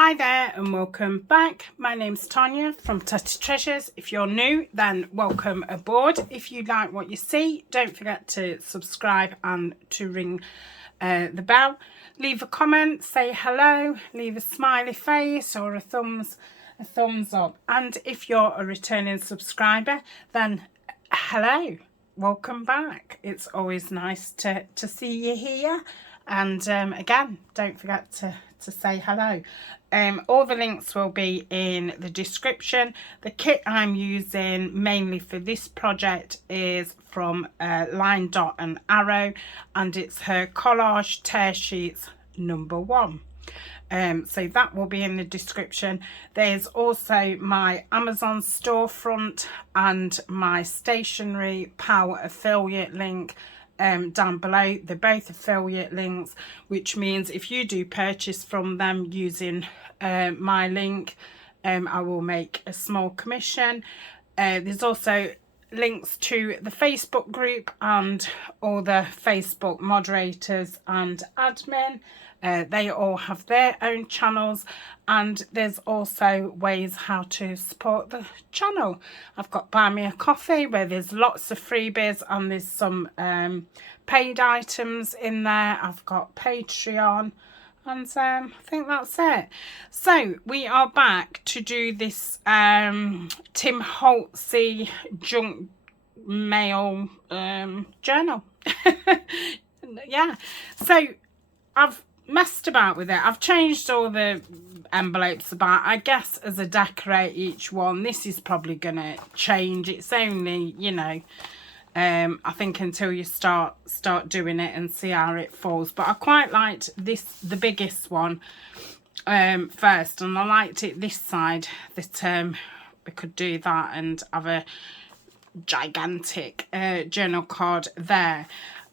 Hi there and welcome back. My name's Tania from Tatty Treasures. If you're new, then welcome aboard. If you like what you see, don't forget to subscribe and to ring the bell. Leave a comment, say hello, leave a smiley face or a thumbs up. And if you're a returning subscriber, then hello, welcome back. It's always nice to see you here. And again, don't forget to say hello. All the links will be in the description. The kit I'm using mainly for this project is from Line Dot and Arrow, and it's her Collage Tear Sheets #1. So that will be in the description. There's also my Amazon storefront and my stationery power affiliate link down below. They're both affiliate links, which means if you do purchase from them using my link, I will make a small commission. There's also links to the Facebook group and all the Facebook moderators and admin. They all have their own channels, and there's also ways how to support the channel. I've got Buy Me a Coffee where there's lots of freebies and there's some paid items in there. I've got Patreon, and I think that's it. So we are back to do this Tim Holtz junk mail journal. Yeah, so I've messed about with it. I've changed all the envelopes about. I guess as I decorate each one, this is probably gonna change. It's only, you know, I think until you start doing it and see how it falls. But I quite liked this, the biggest one, first, and I liked it this side that we could do that and have a gigantic journal card there.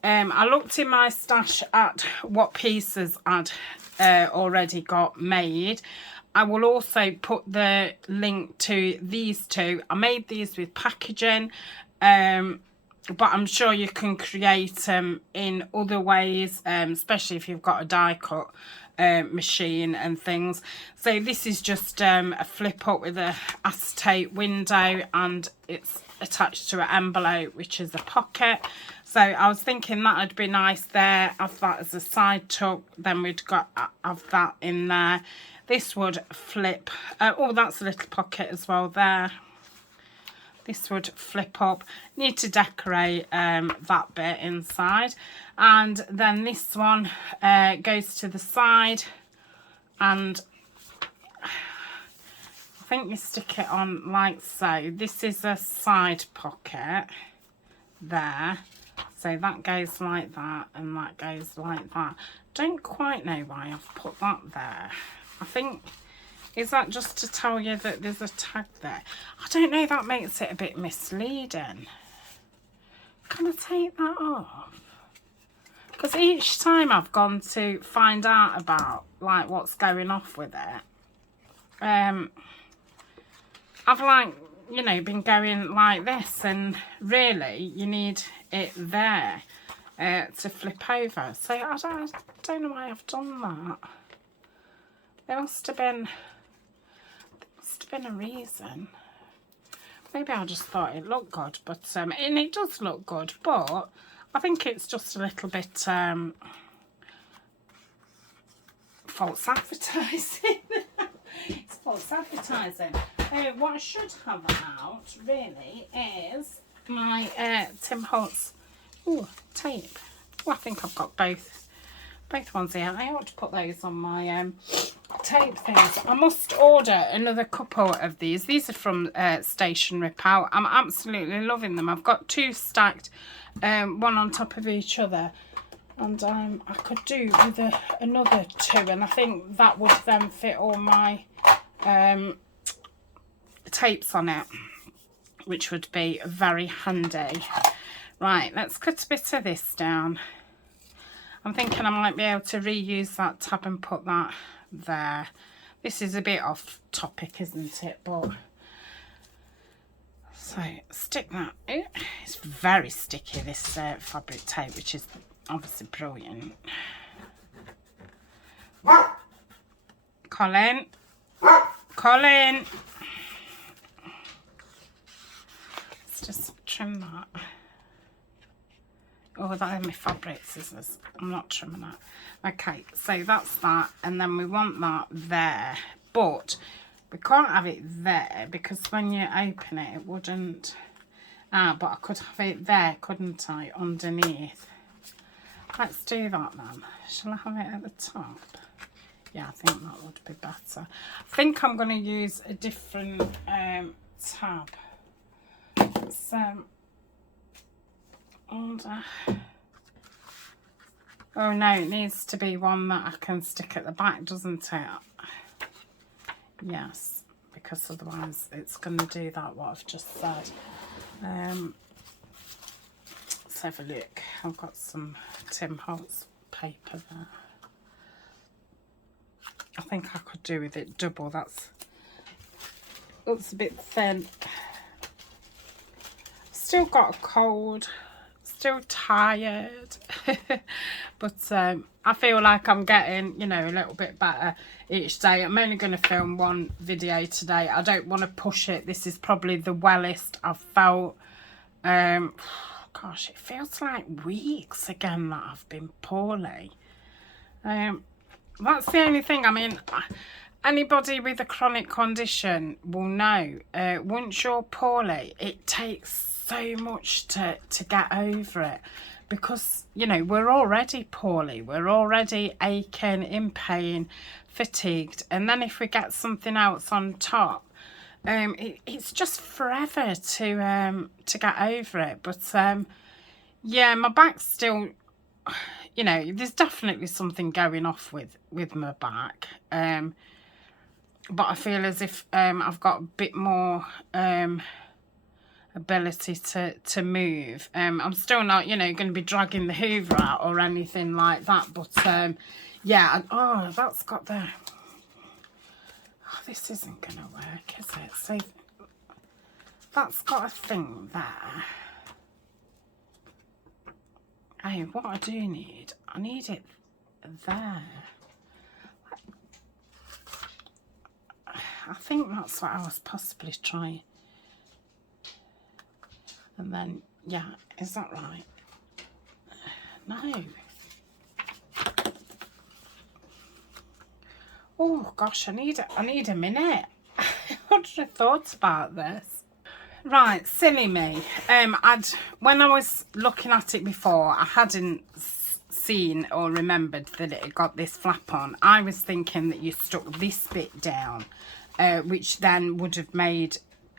I looked in my stash at what pieces I'd already got made. I will also put the link to these two. I made these with packaging, but I'm sure you can create them in other ways, especially if you've got a die cut machine and things. So this is just a flip up with a acetate window, and it's attached to an envelope which is a pocket. So I was thinking that would be nice there, have that as a side tuck, then we'd got have that in there. This would flip, oh, that's a little pocket as well there. This would flip up. Need to decorate that bit inside. And then this one goes to the side, and I think you stick it on like so. This is a side pocket there. So that goes like that, and that goes like that. Don't quite know why I've put that there. I think, is that just to tell you that there's a tag there? I don't know, that makes it a bit misleading. Can I take that off? Because each time I've gone to find out about like what's going off with it, I've like, you know, been going like this, and really you need it there to flip over. So I don't know why I've done that. There must have been a reason. Maybe I just thought it looked good, but and it does look good, but I think it's just a little bit false advertising. It's false advertising. What I should have out really is my Tim Holtz tape. Oh, I think I've got both ones here. I ought to put those on my tape things. I must order another couple of these. These are from Stationery Power. I'm absolutely loving them. I've got two stacked, one on top of each other, and I could do with another two, and I think that would then fit all my tapes on it, which would be very handy. Right, let's cut a bit of this down. I'm thinking I might be able to reuse that tab and put that there. This is a bit off topic, isn't it? But so stick that. It's very sticky, this fabric tape, which is obviously brilliant. Colin, Colin. Let's just trim that. Oh, that are my fabric scissors. I'm not trimming that. Okay, so that's that. And then we want that there. But we can't have it there because when you open it, it wouldn't. Ah, but I could have it there, couldn't I, underneath? Let's do that then. Shall I have it at the top? Yeah, I think that would be better. I think I'm going to use a different tab. So, order. Oh no, it needs to be one that I can stick at the back, doesn't it? Yes, because otherwise it's going to do that, what I've just said. Let's have a look. I've got some Tim Holtz paper there. I think I could do with it double. That's a bit thin. Still got a cold. Still tired. But I feel like I'm getting, you know, a little bit better each day. I'm only going to film one video today. I don't want to push it. This is probably the wellest I've felt. Gosh, it feels like weeks again that I've been poorly. That's the only thing. I mean, anybody with a chronic condition will know, once you're poorly, it takes so much to get over it, because, you know, we're already poorly, we're already aching, in pain, fatigued, and then if we get something else on top, it's just forever to get over it. But yeah, my back's still, you know, there's definitely something going off with my back, but I feel as if I've got a bit more ability to move. I'm still not, you know, going to be dragging the hoover out or anything like that, but yeah. Oh, that's got the, oh, this isn't going to work, is it? So that's got a thing there. Oh, what I do need, I need it there. I think that's what I was possibly trying. And then, yeah, is that right? No. Oh gosh, I need a minute. I would have thought about this. Right, silly me. When I was looking at it before, I hadn't seen or remembered that it had got this flap on. I was thinking that you stuck this bit down, which then would have made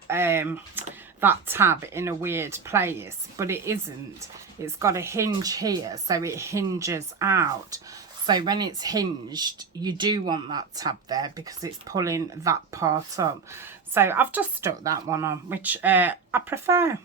that tab in a weird place, but it isn't. It's got a hinge here, so it hinges out. So when it's hinged, you do want that tab there because it's pulling that part up. So I've just stuck that one on, which I prefer.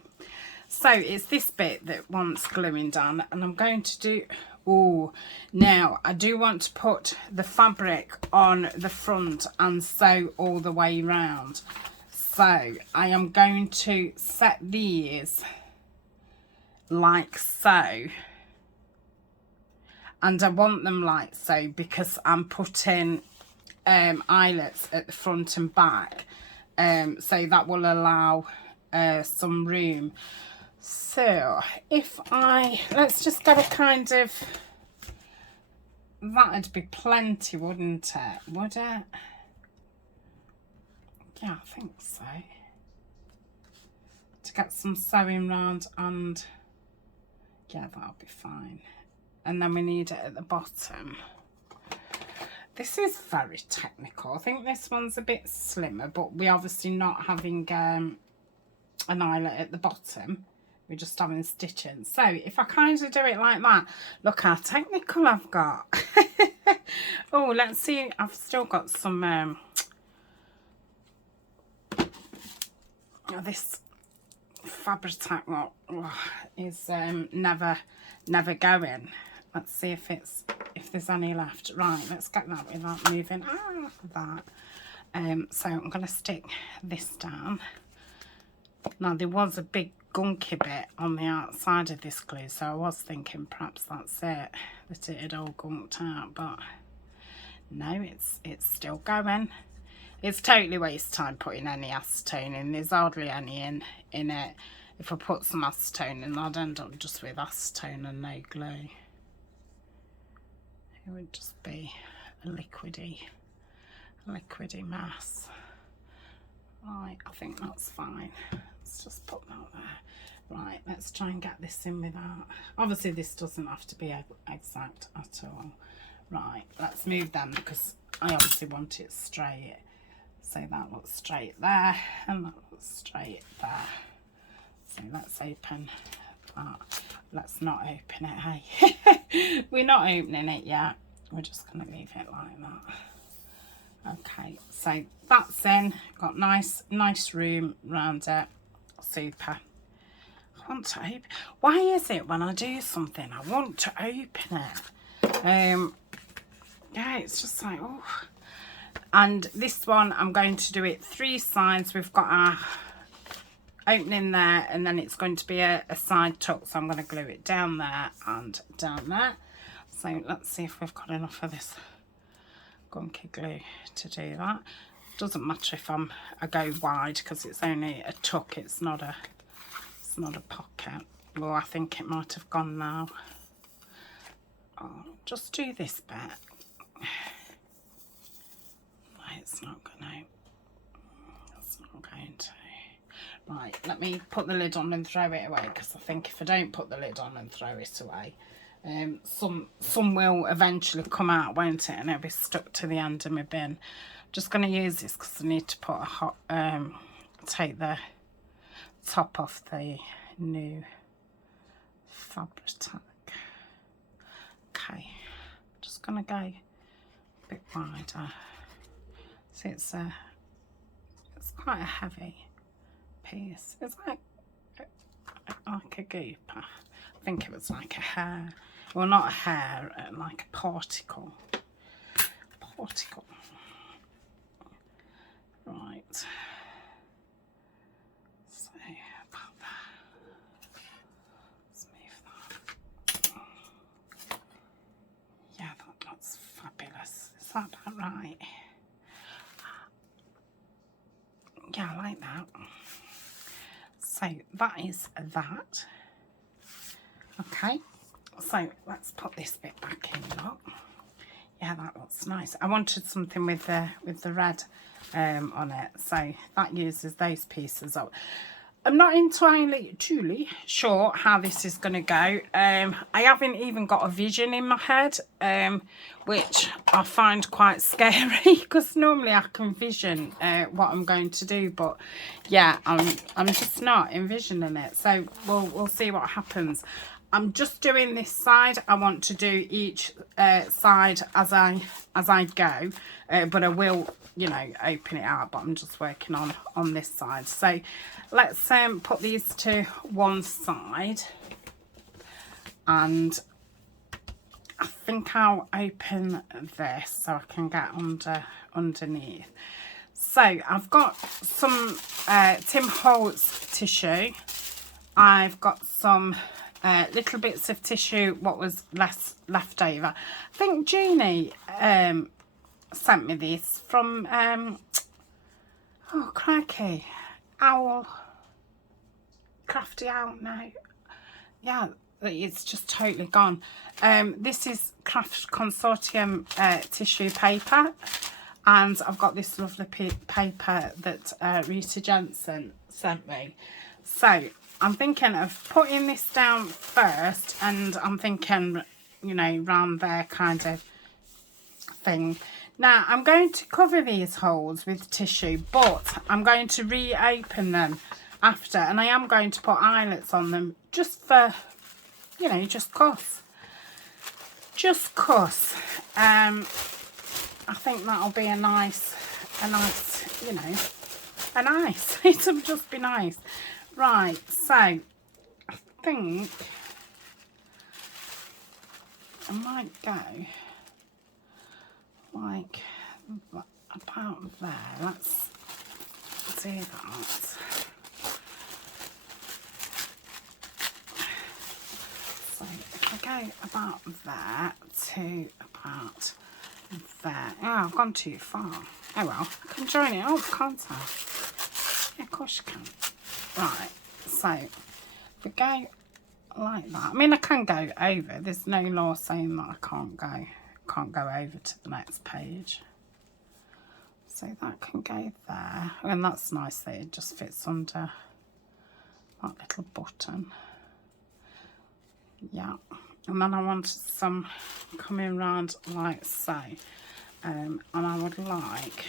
So it's this bit that wants gluing down, and I'm going to do, oh, now I do want to put the fabric on the front and sew all the way round. So I am going to set these like so. And I want them like so because I'm putting eyelets at the front and back. So that will allow some room. So if let's just get a kind of, that'd be plenty, wouldn't it? Would it? Yeah, I think so. To get some sewing round, and yeah, that'll be fine. And then we need it at the bottom. This is very technical. I think this one's a bit slimmer, but we're obviously not having an eyelet at the bottom. We're just having stitching. So if I kind of do it like that, look how technical I've got. Oh, let's see. I've still got some this fabric is never going. Let's see if there's any left. Right, let's get that without moving that. So I'm going to stick this down. Now there was a big gunky bit on the outside of this glue, so I was thinking perhaps that's it, that it had all gunked out, but no, it's still going. It's totally waste time putting any acetone in. There's hardly any in it. If I put some acetone in, I'd end up just with acetone and no glue. It would just be a liquidy mass. Right, I think that's fine. Let's just put that there. Right, let's try and get this in without... Obviously, this doesn't have to be exact at all. Right, let's move them because I obviously want it straight. So that looks straight there, and that looks straight there. So let's open that. Let's not open it, hey? We're not opening it yet. We're just going to leave it like that. Okay, so that's in. Got nice room around it. Super. I want to open. Why is it when I do something I want to open it? Yeah, it's just like, oh. And this one, I'm going to do it 3 sides. We've got our opening there, and then it's going to be a side tuck, so I'm going to glue it down there and down there. So let's see if we've got enough of this gunky glue to do that. Doesn't matter if I go wide because it's only a tuck, it's not a pocket. Well, I think it might have gone now. Oh, just do this bit. It's not going to. Right, let me put the lid on and throw it away, because I think if I don't put the lid on and throw it away, some will eventually come out, won't it, and it'll be stuck to the end of my bin. I'm just going to use this because I need to put a hot take the top off the new fabric tag. Okay, just going to go a bit wider. See, it's quite a heavy piece. It's like a goop. I think it was like a hair. Well, not a hair, like a particle. Right. So, about that. Let's move that. Yeah, that's fabulous. Is that about right? Yeah, I like that. So that is that. Okay, so let's put this bit back in. Look. Yeah, that looks nice. I wanted something with the red on it, so that uses those pieces up. I'm not entirely truly sure how this is going to go. I haven't even got a vision in my head, which I find quite scary, because normally I can vision what I'm going to do, but yeah, I'm just not envisioning it. So we'll see what happens. I'm just doing this side. I want to do each side as I go, but I will, you know, open it out, but I'm just working on this side. So let's put these to one side, and I think I'll open this so I can get underneath. So I've got some Tim Holtz tissue. I've got some little bits of tissue, what was left over. I think Jeannie sent me this from oh crikey, Crafty Owl. No, yeah, it's just totally gone. This is Craft Consortium tissue paper, and I've got this lovely paper that Rita Jensen sent me. So I'm thinking of putting this down first, and I'm thinking, you know, round there kind of thing. Now I'm going to cover these holes with tissue, but I'm going to reopen them after, and I am going to put eyelets on them just for, you know, just cause. I think that'll be a nice, you know, a nice. It'll just be nice. Right, so I think I might go like about there. Let's do that. So if I go about there to about there. Oh, I've gone too far. Oh well, I can join it up, can't I? Yeah, of course you can. Right, so if we go like that. I mean, I can go over. There's no law saying that I can't go over to the next page. So that can go there. And that's nice that it just fits under that little button. Yeah. And then I wanted some coming round like so. And I would like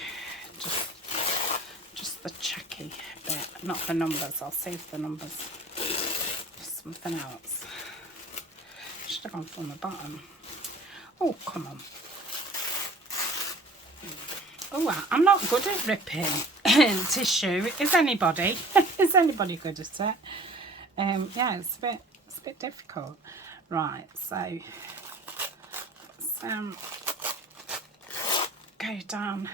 just the checky bit, not the numbers. I'll save the numbers. Just something else. Should have gone from the bottom. Oh, come on. Oh, I'm not good at ripping tissue. Is anybody? Is anybody good at it? Yeah, it's a bit difficult. Right, so let's go down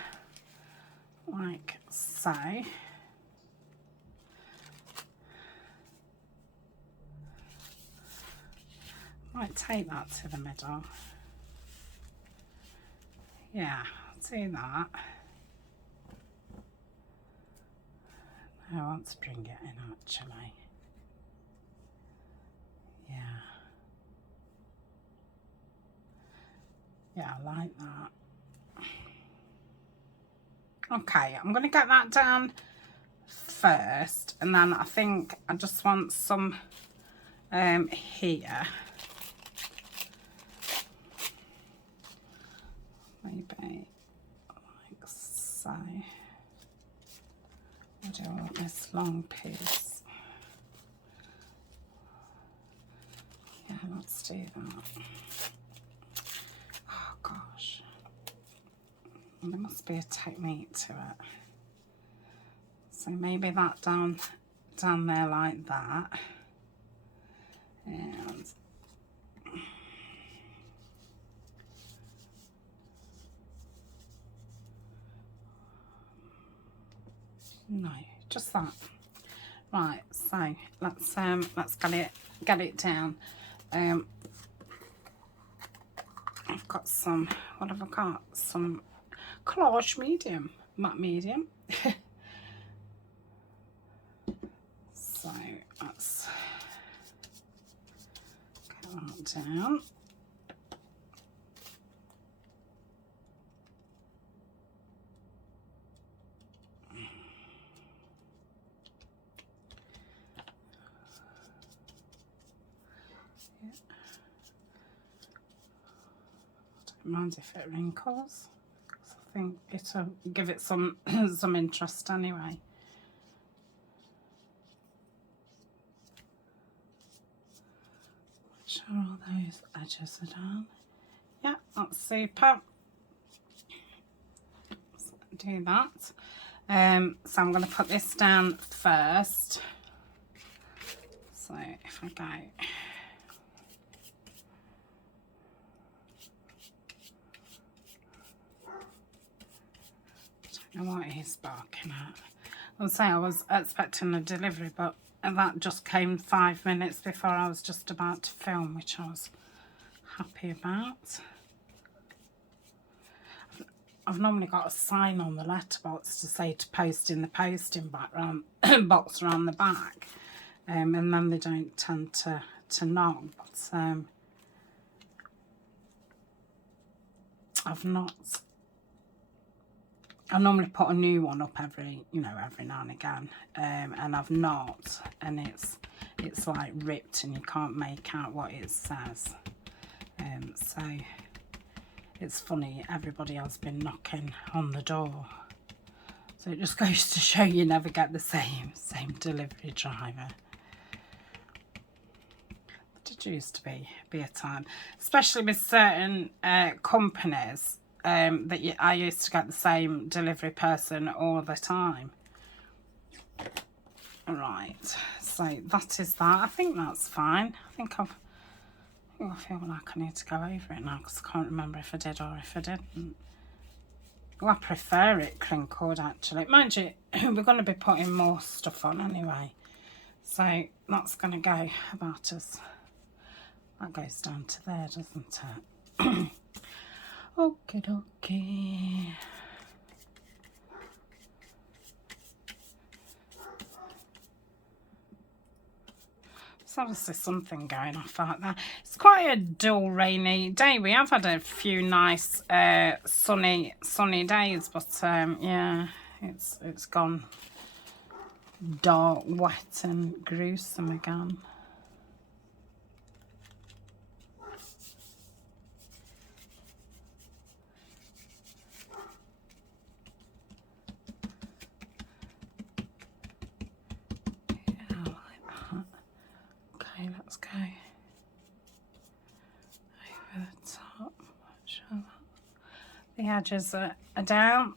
like so. Might take that to the middle. Yeah, do that. I want to bring it in actually. Yeah. Yeah, I like that. Okay, I'm going to get that down first, and then I think I just want some here. Maybe like so. I do want this long piece. Yeah, let's do that. Oh gosh. There must be a technique to it. So maybe that down there like that. And no, just that. Right, so let's get it down. I've got some, what have I got? Some collage medium, matte medium. So let's get that down. Mind if it wrinkles, because I think it'll give it some some interest anyway. Make sure all those edges are done. Yeah, that's super. So do that. So I'm going to put this down first. So if I go. What he's barking at. I'll say I was expecting a delivery, but that just came 5 minutes before I was just about to film, which I was happy about. I've normally got a sign on the letterbox to say to post in the posting box around the back, and then they don't tend to knock. But I normally put a new one up every now and again, and I've not, and it's like ripped and you can't make out what it says. So it's funny, everybody has been knocking on the door, so it just goes to show you never get the same delivery driver. It used to be a time, especially with certain companies. I used to get the same delivery person all the time. Right, so that is that. I think that's fine. I feel like I need to go over it now because I can't remember if I did or if I didn't. Well, I prefer it crinkled actually. Mind you, we're going to be putting more stuff on anyway. So that's going to go about as... That goes down to there, doesn't it? Okay, okay. There's obviously something going off out there. It's quite a dull, rainy day. We have had a few nice sunny days, but yeah, it's gone dark, wet, and gruesome again. Okay, let's go over the top. Sure the edges are down.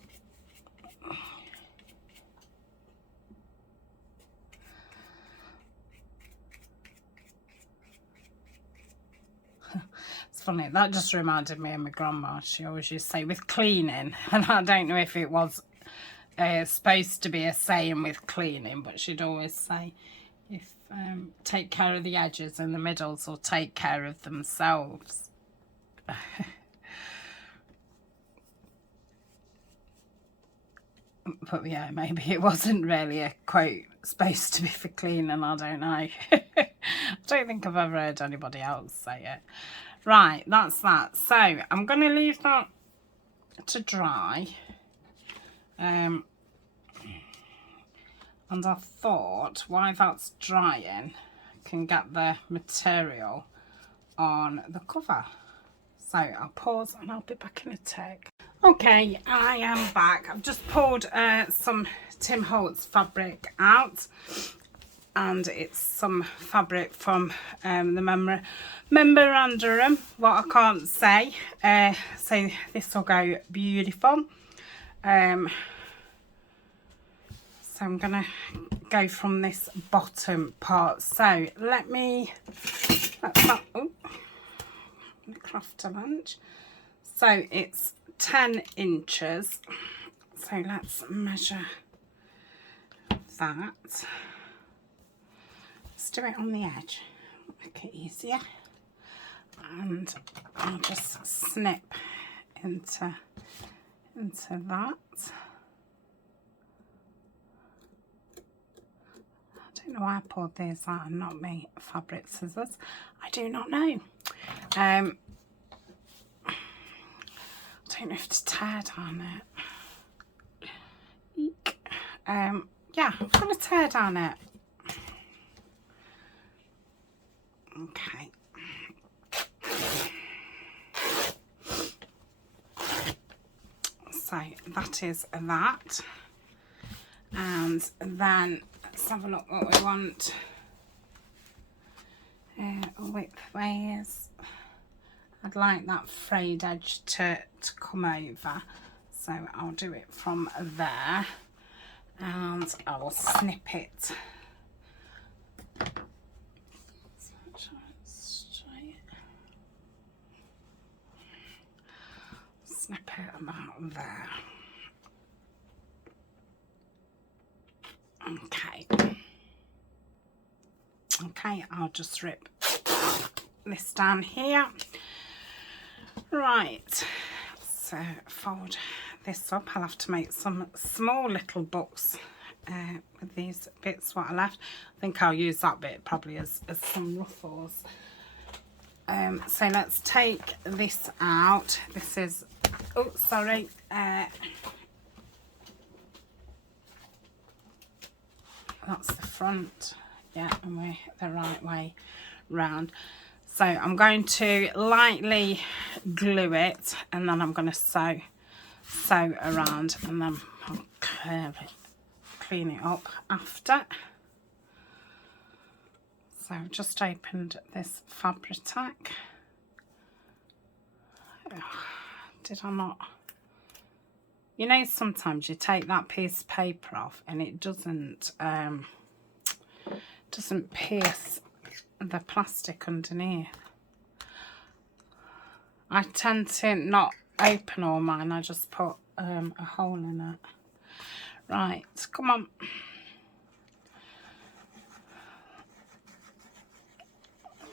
It's funny, that just reminded me of my grandma. She always used to say with cleaning, and I don't know if it was supposed to be a saying with cleaning, but she'd always say, if take care of the edges and the middles will take care of themselves. But yeah, maybe it wasn't really a quote supposed to be for cleaning, I don't know. I don't think I've ever heard anybody else say it. Right, that's that. So I'm going to leave that to dry. And I thought, while that's drying, I can get the material on the cover. So I'll pause and I'll be back in a tick. Okay, I am back. I've just poured some Tim Holtz fabric out, and it's some fabric from the memorandum, what I can't say. So this will go beautiful. So I'm gonna go from this bottom part. So let's craft a lunch. So it's 10 inches. So let's measure that. Let's do it on the edge, make it easier. And I'll just snip into that. I don't know why I pulled these out and not my fabric scissors. I do not know. I don't know if to tear down it. Eek. Yeah, I'm going to tear down it. Okay. So that is that. And then let's have a look what we want. Widthways. I'd like that frayed edge to come over, so I'll do it from there, and I will snip it. Snip it about there. Okay, I'll just rip this down here. Right, so fold this up. I'll have to make some small little books with these bits what I left. I think I'll use that bit probably as some ruffles. So let's take this out. This is, oh sorry, that's the front. Yeah, and we're the right way round. So I'm going to lightly glue it, and then I'm going to sew around, and then I'll clean it up after. So I've just opened this Fabri-Tac. Did I not? You know, sometimes you take that piece of paper off and it doesn't pierce the plastic underneath. I tend to not open all mine, I just put a hole in it. Right, come on.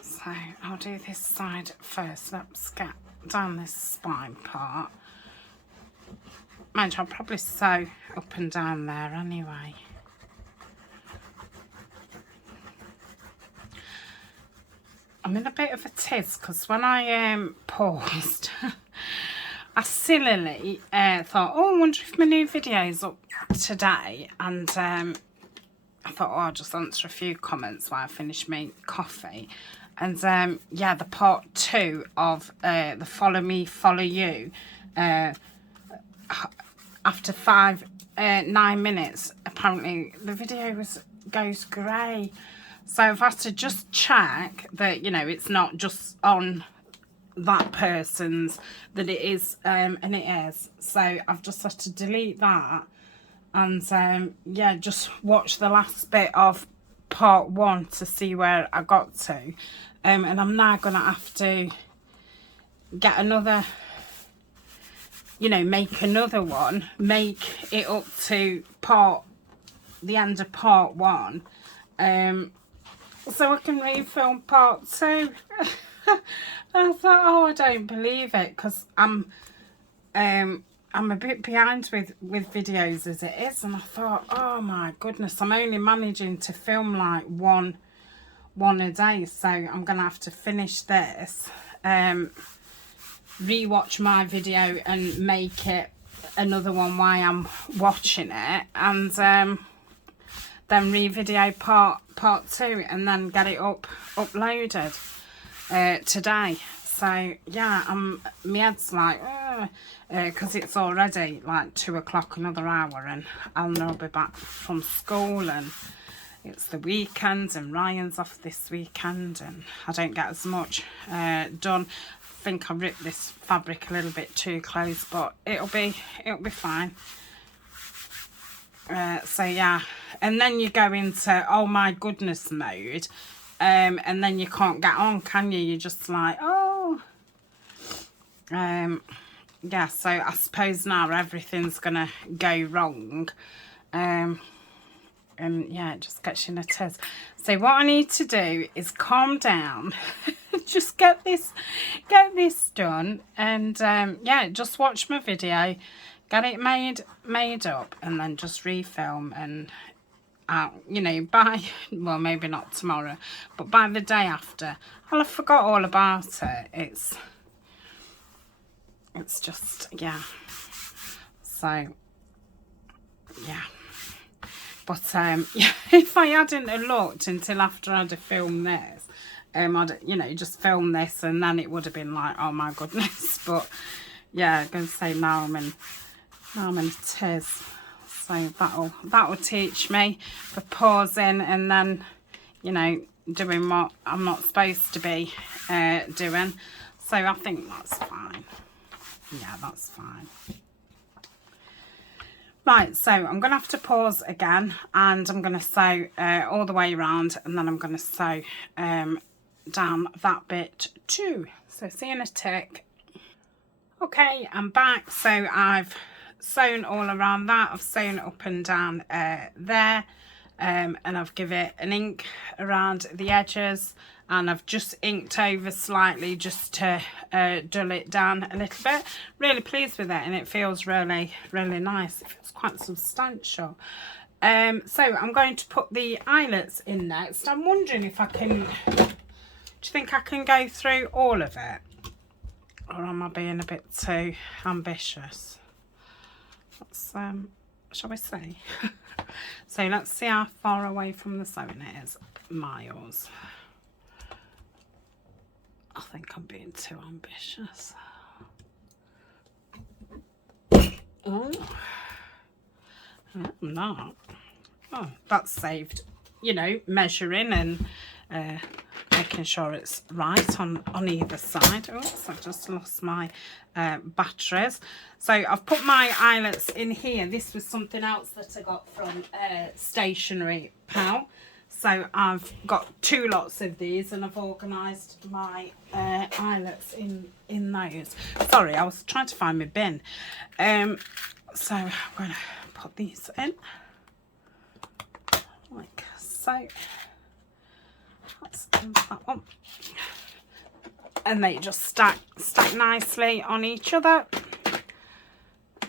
So I'll do this side first. Let's get down this spine part. Mind you, I'll probably sew up and down there anyway. I'm in a bit of a tiz because when I paused, I sillily thought, oh, I wonder if my new video's up today. And I thought, oh, I'll just answer a few comments while I finish my coffee. And yeah, the part 2 of the Follow Me, Follow You, after 9 minutes, apparently the video goes grey. So I've had to just check that, you know, it's not just on that person's, that it is, and it is. So I've just had to delete that and, yeah, just watch the last bit of part 1 to see where I got to. And I'm now going to have to get another, you know, make another one, make it up to the end of part 1. So I can refilm part 2. I thought, oh, I don't believe it, because I'm a bit behind with videos as it is, and I thought, oh my goodness, I'm only managing to film like one a day, so I'm gonna have to finish this, rewatch my video and make it another one while I'm watching it, and then re-video part 2 and then get it uploaded today. So yeah, my head's like, because it's already like 2 o'clock, another hour, and I'll now be back from school, and it's the weekend, and Ryan's off this weekend, and I don't get as much done. I think I ripped this fabric a little bit too close, but it'll be fine. So yeah, and then you go into oh my goodness mode, and then you can't get on, can you? You're just like, oh, yeah. So I suppose now everything's gonna go wrong, and yeah, it just gets you in a tiz. So what I need to do is calm down, just get this done, and yeah, just watch my video, get it made up, and then just refilm, and you know, by, well, maybe not tomorrow, but by the day after, I'll have forgot all about it. It's just, yeah. So yeah, but yeah, if I hadn't have looked until after I'd have filmed this, I'd, you know, just film this, and then it would have been like, oh my goodness. But yeah, I'm gonna say now I'm in a tiz. So that'll teach me for pausing and then, you know, doing what I'm not supposed to be doing. So I think that's fine. Yeah, that's fine. Right, so I'm going to have to pause again, and I'm going to sew all the way around, and then I'm going to sew down that bit too. So see you in a tick. Okay, I'm back. So I've sewn all around that. I've sewn up and down there, and I've given it an ink around the edges, and I've just inked over slightly just to dull it down a little bit. Really pleased with it, and it feels really nice. It feels quite substantial. So I'm going to put the eyelets in next. I'm wondering if I can, do you think I can go through all of it, or am I being a bit too ambitious? Let's, shall we see? So let's see how far away from the sewing it is. Miles. I think I'm being too ambitious. Oh, I'm not. Oh, that's saved, you know, measuring and making sure it's right on either side. Oops, I just lost my batteries. So I've put my eyelets in here. This was something else that I got from Stationery Pal. So I've got 2 lots of these, and I've organised my eyelets in those. Sorry, I was trying to find my bin. So I'm going to put these in like so. That's that one. and they just stack nicely on each other.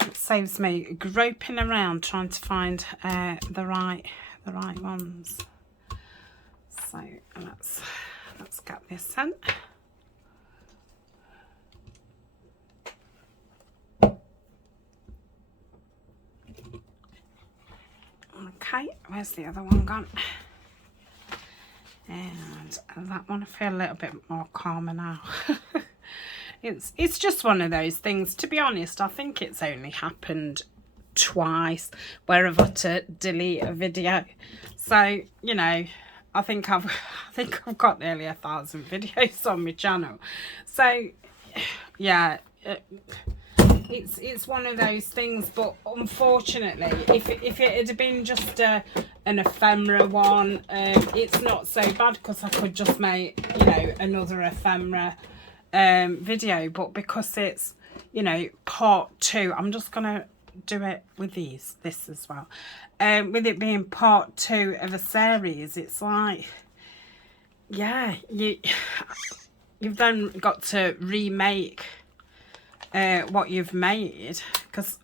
It saves me groping around trying to find the right ones. So let's get this in. Okay, where's the other one gone? And that one, I feel a little bit more calmer now. It's just one of those things. To be honest, I think it's only happened twice where I've had to delete a video. So, you know, I think I've got nearly 1,000 videos on my channel. So, yeah, it's one of those things. But unfortunately, if it had been just an ephemera one, it's not so bad because I could just make, you know, another ephemera video. But because it's, you know, part 2, I'm just gonna do it with this as well. With it being part 2 of a series, it's like, yeah, you've then got to remake what you've made, because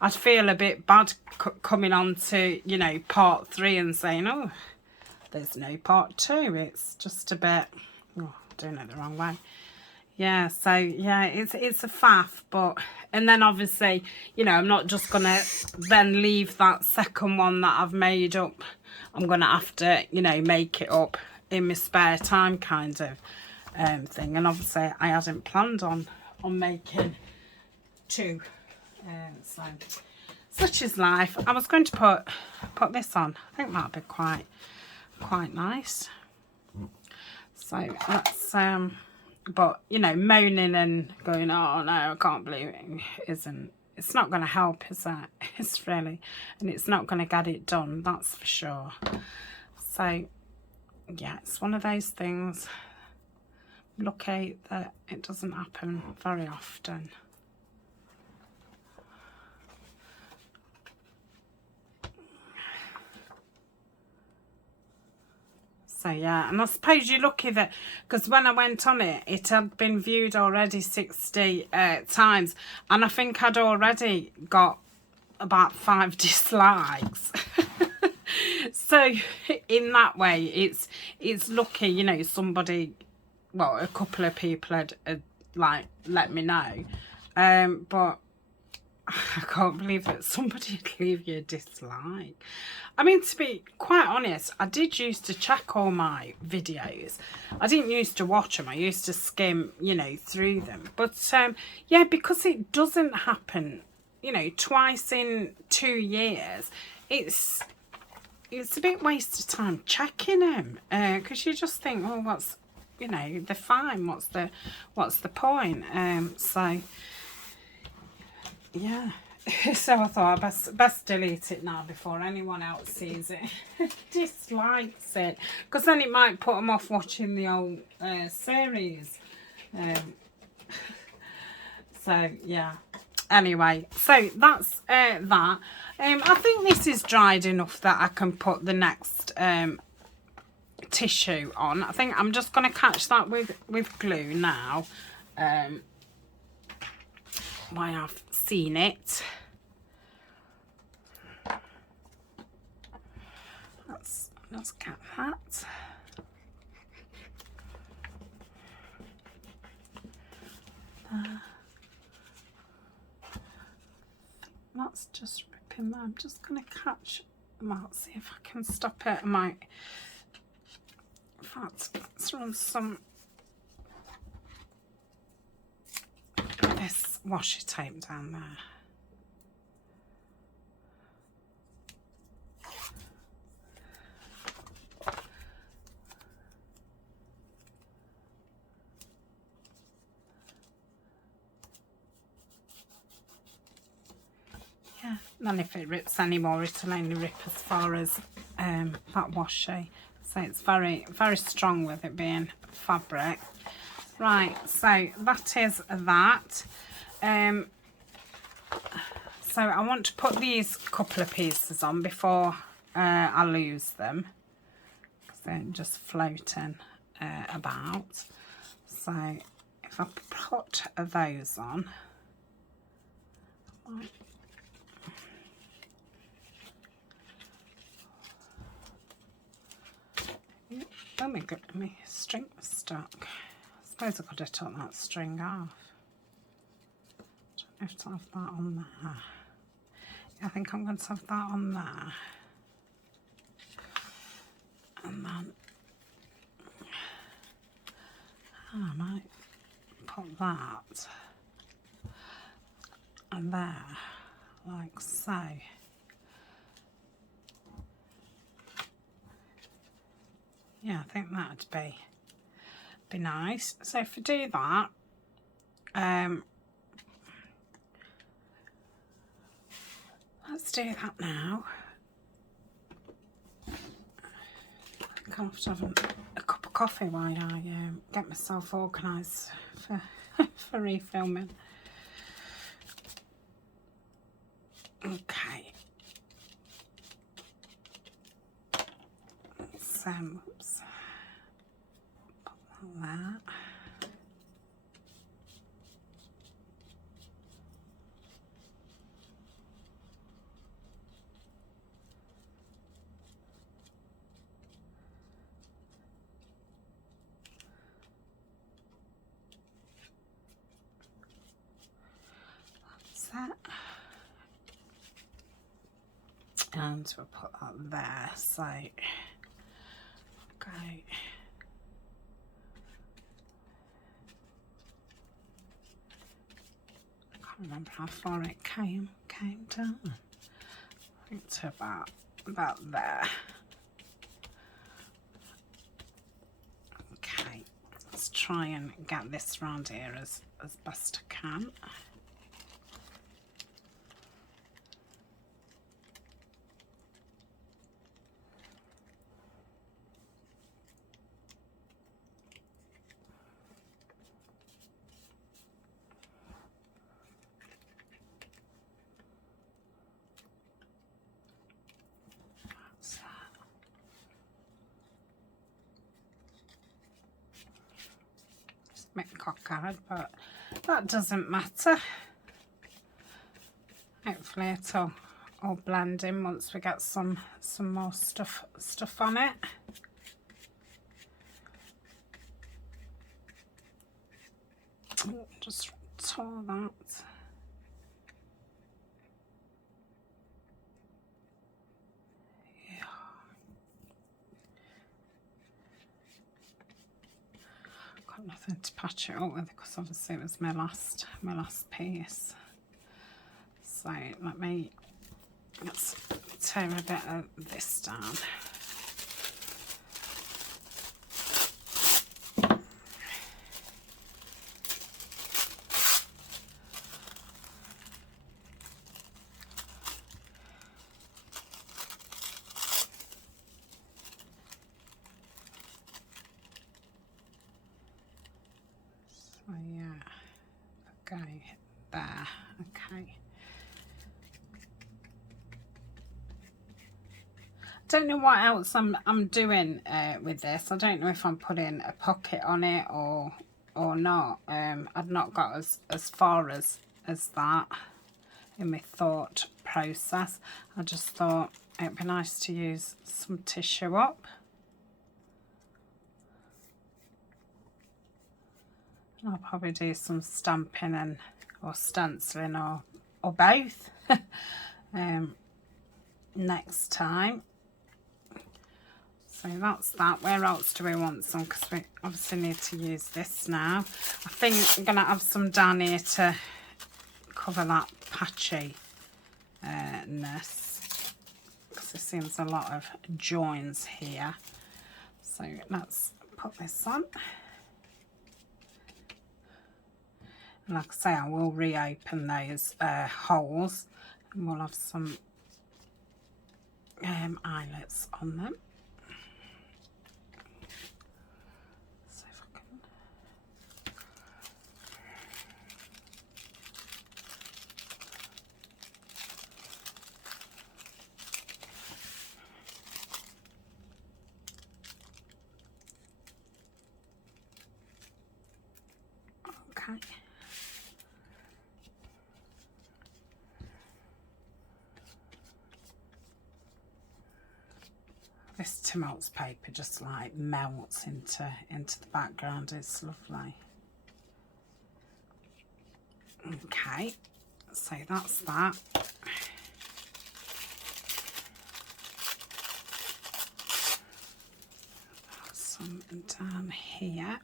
I'd feel a bit bad coming on to, you know, part 3 and saying, oh, there's no part 2. It's just a bit, oh, doing it the wrong way. Yeah, so yeah, it's a faff. But and then obviously, you know, I'm not just gonna then leave that second one that I've made up. I'm gonna have to, you know, make it up in my spare time, kind of thing. And obviously I hadn't planned on making 2, so such is life. I was going to put this on. I think that'd be quite nice. So let's but, you know, moaning and going, oh no, I can't believe it, it's not going to help, is it? It's really, and it's not going to get it done, that's for sure. So, yeah, it's one of those things. Lucky that it doesn't happen very often. So yeah, and I suppose you're lucky that, because when I went on it, it had been viewed already 60 times, and I think I'd already got about 5 dislikes. So in that way, it's lucky, you know, somebody, well, a couple of people had like let me know, but I can't believe that somebody would leave you a dislike. I mean, to be quite honest, I did used to check all my videos. I didn't used to watch them. I used to skim, you know, through them. But, yeah, because it doesn't happen, you know, twice in 2 years, it's a bit waste of time checking them. Because you just think, oh, what's, you know, they're fine. What's the point? So, yeah. So I thought I best delete it now before anyone else sees it, dislikes it, because then it might put them off watching the old series. So yeah. Anyway, so that's that. I think this is dried enough that I can put the next tissue on. I think I'm just going to catch that with glue now. Why I've seen it. Let's get that. That's just ripping that. I'm just going to catch them out, see if I can stop it. I might, in fact, let's run some of this washi tape down there. Yeah, and if it rips anymore, it'll only rip as far as that washi. So it's very, very strong with it being fabric. Right, so that is that. So I want to put these couple of pieces on before I lose them, because they're just floating about. So if I put those on, oh my god, my string was stuck. I suppose I could have took that string off. I have to have that on there. Yeah, I think I'm going to have that on there. And then I might put that and there, like so. Yeah, I think that'd be nice. So if we do that, let's do that now. I have to have a cup of coffee while I get myself organised for for refilming. Okay. So, oops. Put that there. That. And we'll put that there, so okay. I can't remember how far it came down. I think to about there. Okay, let's try and get this round here as best I can. Bit cockeyed, but that doesn't matter. Hopefully it'll all blend in once we get some more stuff on it. Oh, just tore that. Got nothing to patch it up with because obviously it was my last piece. So let's tear a bit of this down. So yeah, okay, there, okay. Don't know what else I'm doing with this. I don't know if I'm putting a pocket on it or not. I've not got as far as that in my thought process. I just thought it'd be nice to use some tissue up. I'll probably do some stamping or stenciling or both next time. So that's that. Where else do we want some? Because we obviously need to use this now. I think I'm going to have some down here to cover that patchiness. Because there seems a lot of joins here. So let's put this on. And like I say, I will reopen those holes. And we'll have some eyelets on them. Okay. This Tim Holtz paper just like melts into the background. It's lovely. Okay, so that's that. Some down here.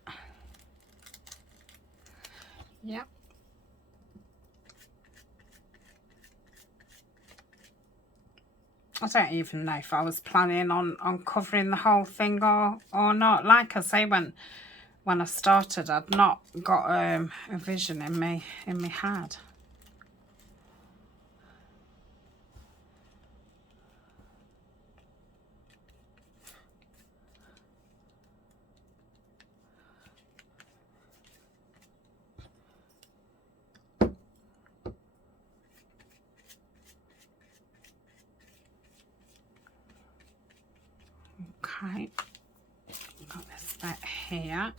Yep. I don't even know if I was planning on covering the whole thing or not. Like I say, when I started, I'd not got a vision in my head. Okay, got this bit here.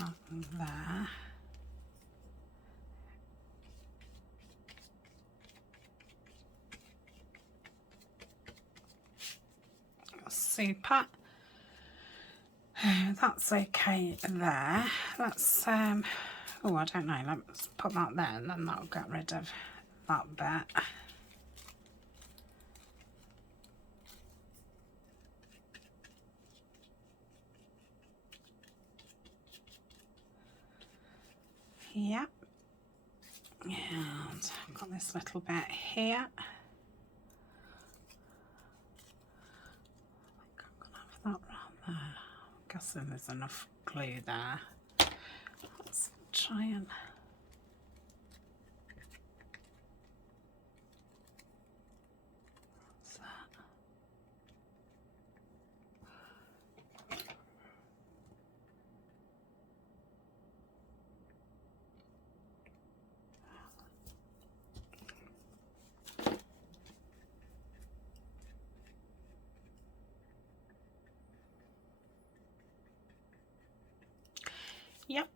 I'll do that there. Super. That's okay there. Let's oh, I don't know, let's put that there and then that'll get rid of that bit. Yep. And I've got this little bit here. I think I'm gonna have that around there. I'm guessing there's enough glue there. Let's try and yep.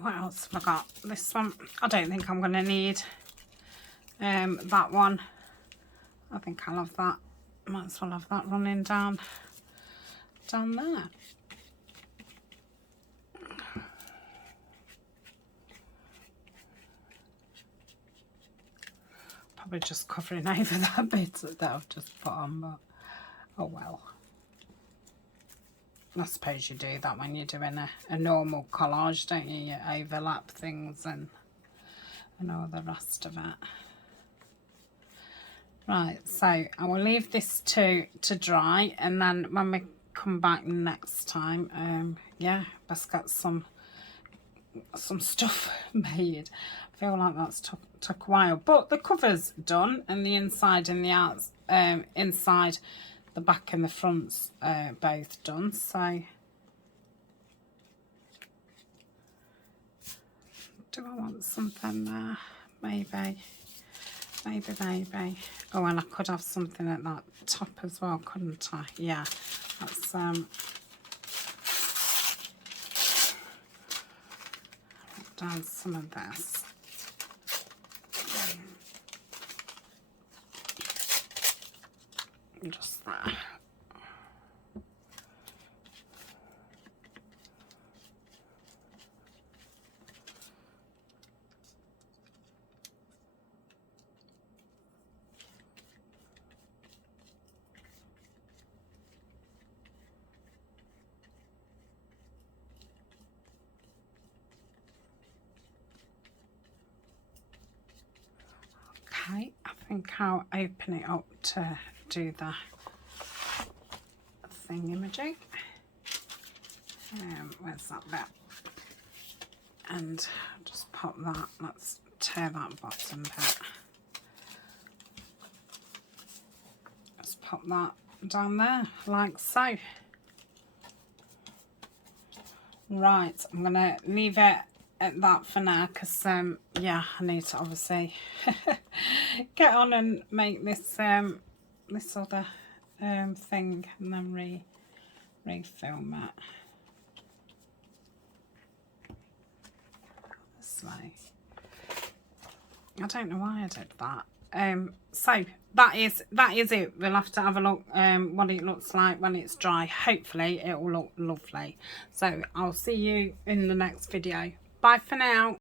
What else have I got? This one, I don't think I'm going to need that one. I think I'll have that. Might as well have that running down there. Probably just covering over that bit that I've just put on, but oh well. I suppose you do that when you're doing a normal collage, don't you? You overlap things and all the rest of it. Right, so I will leave this to dry, and then when we come back next time, yeah, best get some stuff made. I feel like that's took a while, but the cover's done, and the inside and the outs, inside, the back and the front's both done. So do I want something there? Maybe. Oh, and I could have something at that top as well, couldn't I? Yeah, that's down some of this. Just there. Okay, I think I'll open it up to do the thingamajig. Where's that bit? And just pop that. Let's tear that bottom bit. Just pop that down there like so. Right, I'm gonna leave it at that for now because yeah, I need to obviously get on and make this this other thing, and then refilm it this way. I don't know why I did that. So that is it. We'll have to have a look what it looks like when it's dry. Hopefully it will look lovely. So I'll see you in the next video. Bye for now.